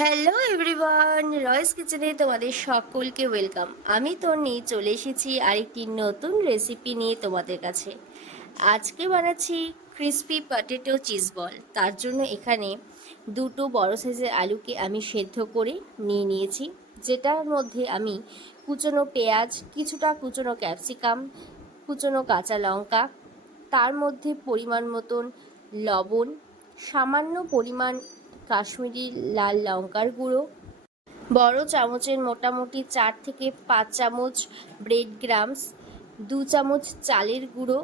Hello everyone, রয়েস কিচেনে তোমাদের সকলকে ওয়েলকাম। আমি তন্নি চলে এসেছি আরেকটি নতুন রেসিপি নিয়ে তোমাদের কাছে। আজকে বানাচ্ছি ক্রিসপি পটেটো চিজ বল। তার জন্য এখানে দুটো বড় সাইজের আলুকে আমি সেদ্ধ করে নিয়ে নিয়েছি, যেটার মধ্যে আমি কুচনো পেঁয়াজ, কিছুটা কুচনো ক্যাপসিকাম, কুচনো কাঁচা লঙ্কা, তার মধ্যে পরিমাণ মতন লবণ, সামান্য পরিমাণ কাশ্মীরি লাল লঙ্কার গুঁড়ো, বড় চামচের মোটামুটি 4 থেকে 5 চামচ ব্রেড গ্রামস, 2 চামচ চালের গুঁড়ো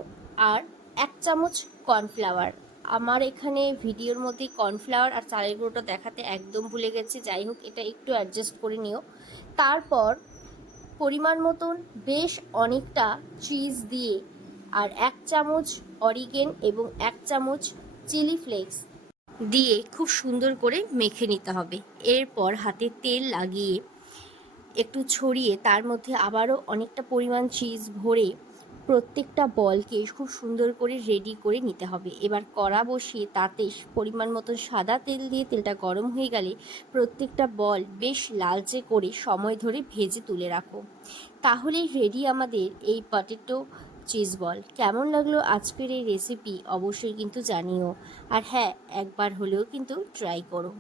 আর 1 চামচ কর্নফ্লাওয়ার। আমার এখানে ভিডিওর মধ্যে কর্নফ্লাওয়ার আর চালের গুঁড়োটা দেখাতে একদম ভুলে গেছি, যাই হোক এটা একটু অ্যাডজাস্ট করে নিও। তারপর পরিমাণ মতন বেশ অনেকটা চিজ দিয়ে আর 1 চামচ অরিগেন এবং 1 চামচ চিলি ফ্লেক্স দিয়ে খুব সুন্দর করে মেখে নিতে হবে। এরপর হাতে তেল লাগিয়ে একটু ছড়িয়ে তার মধ্যে আবারও অনেকটা পরিমাণ চিজ ভরে প্রত্যেকটা বলকে খুব সুন্দর করে রেডি করে নিতে হবে। এবার কড়া বসিয়ে তাতে পরিমাণ মতো সাদা তেল দিয়ে তেলটা গরম হয়ে গেলে প্রত্যেকটা বল বেশ লালচে করে সময় ধরে ভেজে তুলে রাখো। তাহলেই রেডি আমাদের এই পটেটো চিজ বল। কেমন লাগলো আজকের এই রেসিপি অবশ্যই কিন্তু জানিও, আর হ্যাঁ, একবার হলেও কিন্তু ট্রাই করো।